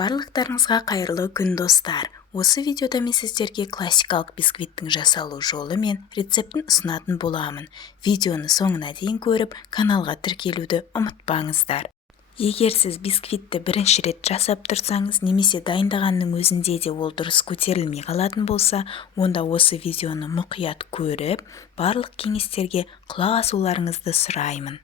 Барлықтарыңызға қайырлы күн достар. Осы видеода мен сіздерге классикалық бисквиттің жасалу жолы мен рецептін ұсынатын боламын. Видеоны соңына дейін көріп, каналға тіркелуді ұмытпаңыздар. Егер сіз бисквитті бірінші рет жасап тұрсаңыз, немесе дайындағанның өзінде де ол дұрыс көтерілмей қалатын болса, онда осы видеоны мұқият көріп, барлық кеңестерге құлақ асуларыңызды сұраймын.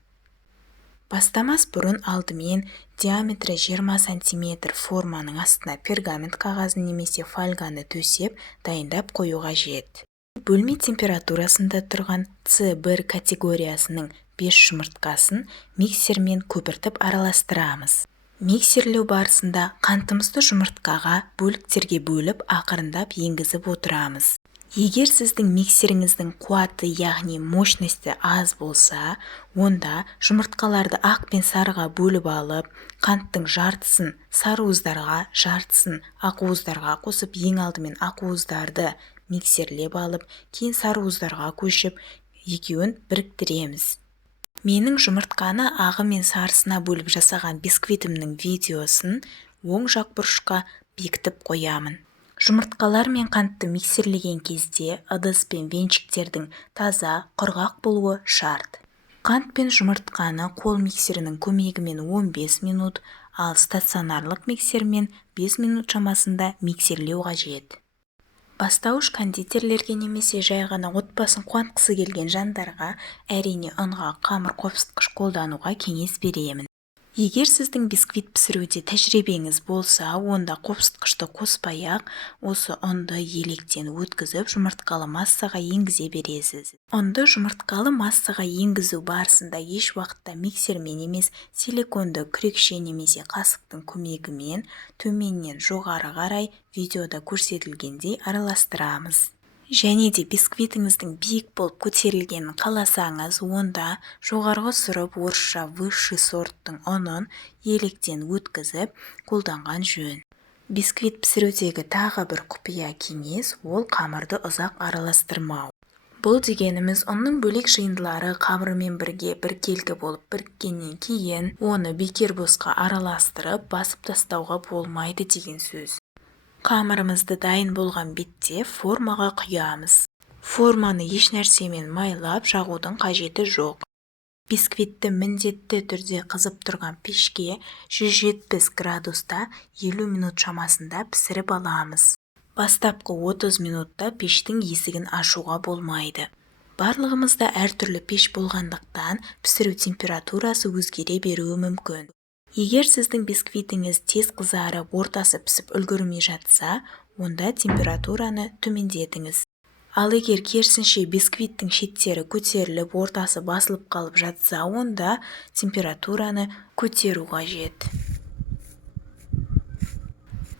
Бастамас бұрын алдымен диаметрі 20 см форманың астына пергамент қағазын немесе фольганы төсеп, дайындап қою қажет. Бөлме температурасында тұрған С1 категориясының 5 жұмыртқасын миксермен көпіртіп араластырамыз. Миксерлеу барысында қантымызды жұмыртқаға бөліктерге бөліп ақырындап енгізіп отырамыз. Егер сіздің миксеріңіздің қуаты, яғни мощності аз болса, онда жұмыртқаларды ақ пен сарыға бөліп алып, қанттың жартысын сары уыздарға, жартысын ақ уыздарға қосып, ең алдымен ақ уыздарды миксерлеп алып, кейін сары уыздарға көшіп, екеуін біріктіреміз. Менің жұмыртқаны ағы мен сарысына бөліп жасаған бисквитімнің видеосын оң жақ бұрышқа бекітіп қоямын. Жұмыртқалар мен қантты миксерлеген кезде ыдыс пен венчиктердің таза, құрғақ болуы шарт. Қант пен жұмыртқаны қол миксерінің көмегімен 15 минут, ал стационарлық миксермен 5 минут шамасында миксерлеу қажет. Бастауыш кондитерлерге немесе жай ғана отбасын қуантқысы келген жандарға әрине ұнға қамыр қопсытқыш қолдануға кеңес беремін. Егер сіздің бисквит пісіруде тәжірибеңіз болса, онда қопсытқышты қоспай-ақ осы ұнды електен өткізіп жұмыртқалы массаға енгізе бересіз. Ұнды жұмыртқалы массаға енгізу барысында еш уақытта миксермен емес, силиконды күрекше немесе қасықтың көмегімен төменнен жоғары қарай видеода көрсетілгендей араластырамыз. Және де бисквитіңіздің биік болып көтерілгенін қаласаңыз, онда жоғарғы сұрып орысша высший сорттың ұнын електен өткізіп қолданған жөн. Бисквит пісірудегі тағы бір құпия кеңес, ол қамырды ұзақ араластырмау. Бұл дегеніміз ұнның бөлек жиындылары қамырмен бірге біркелкі болып біріккеннен кейін оны бекер босқа араластырып, басып тастауға болмайды деген сөз. Қамырымызды дайын болған бетте формаға құямыз. Форманы еш нәрсемен майлап жағудың қажеті жоқ. Бисквитті міндетті түрде қызып тұрған пешке 170 градуста 50 минут шамасында пісіріп аламыз. Бастапқы 30 минутта пештің есігін ашуға болмайды. Барлығымызда әртүрлі пеш болғандықтан пісіру температурасы өзгере беруі мүмкін. Егер сіздің бисквитіңіз тез қызарып, ортасы пісіп үлгермей жатса, онда температураны төмендетіңіз. Ал егер керісінше бисквиттің шеттері көтеріліп, ортасы басылып қалып жатса, онда температураны көтеру қажет.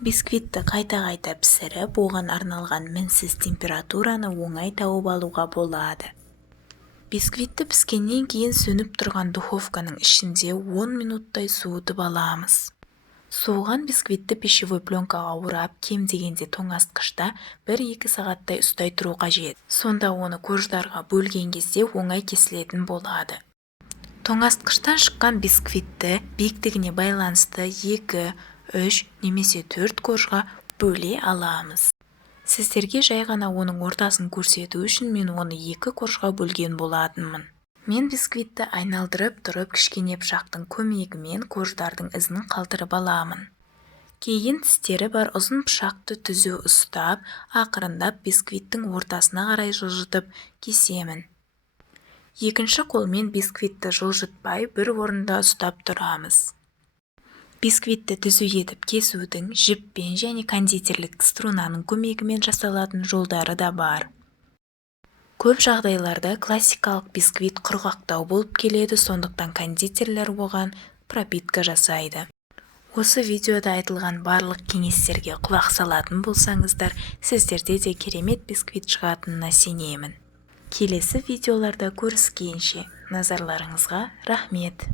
Бисквитті қайта-қайта пісіріп, оған арналған мінсіз температураны оңай тауып алуға болады. Бисквитті піскеннен кейін сөніп тұрған духовканың ішінде 10 минуттай суытып аламыз. Суыған бисквитті пищевой пленкаға орап, кем дегенде тоңазытқышта 1-2 сағаттай ұстай тұру қажет. Сонда оны корждарға бөлген кезде оңай кесілетін болады. Тоңазытқыштан шыққан бисквитті биіктігіне байланысты 2, 3 немесе 4 коржға бөле аламыз. Сіздерге жай ғана оның ортасын көрсету үшін мен оны 2 коржға бөлген болатынмын. Мен бисквитті айналдырып тұрып кішкене пышақтың көмегімен корждардың ізін қалтырып аламын. Кейін тістері бар ұзын пышақты түзу ұстап, ақырындап бисквиттің ортасына қарай жылжытып кесемін. Екінші қолмен бисквитті жылжытпай бір орында ұстап тұрамыз. Бисквитті түзу етіп кесудің жіппен және кондитерлік струнаның көмегімен жасалатын жолдары да бар. Көп жағдайларда классикалық бисквит құрғақтау болып келеді, сондықтан кондитерлер оған пропитка жасайды. Осы видеода айтылған барлық кеңестерге құлақ салатын болсаңыздар, сіздерде де керемет бисквит шығатынына сенемін. Келесі видеоларда көріскенше, назарларыңызға рахмет.